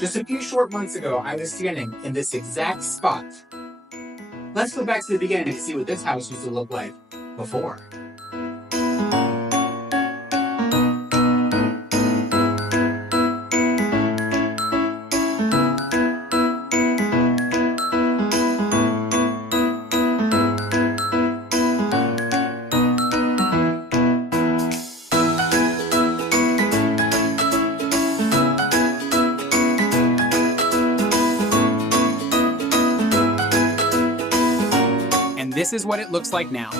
Just a few short months ago, I was standing in this exact spot. Let's go back to the beginning to see what this house used to look like before. And this is what it looks like now.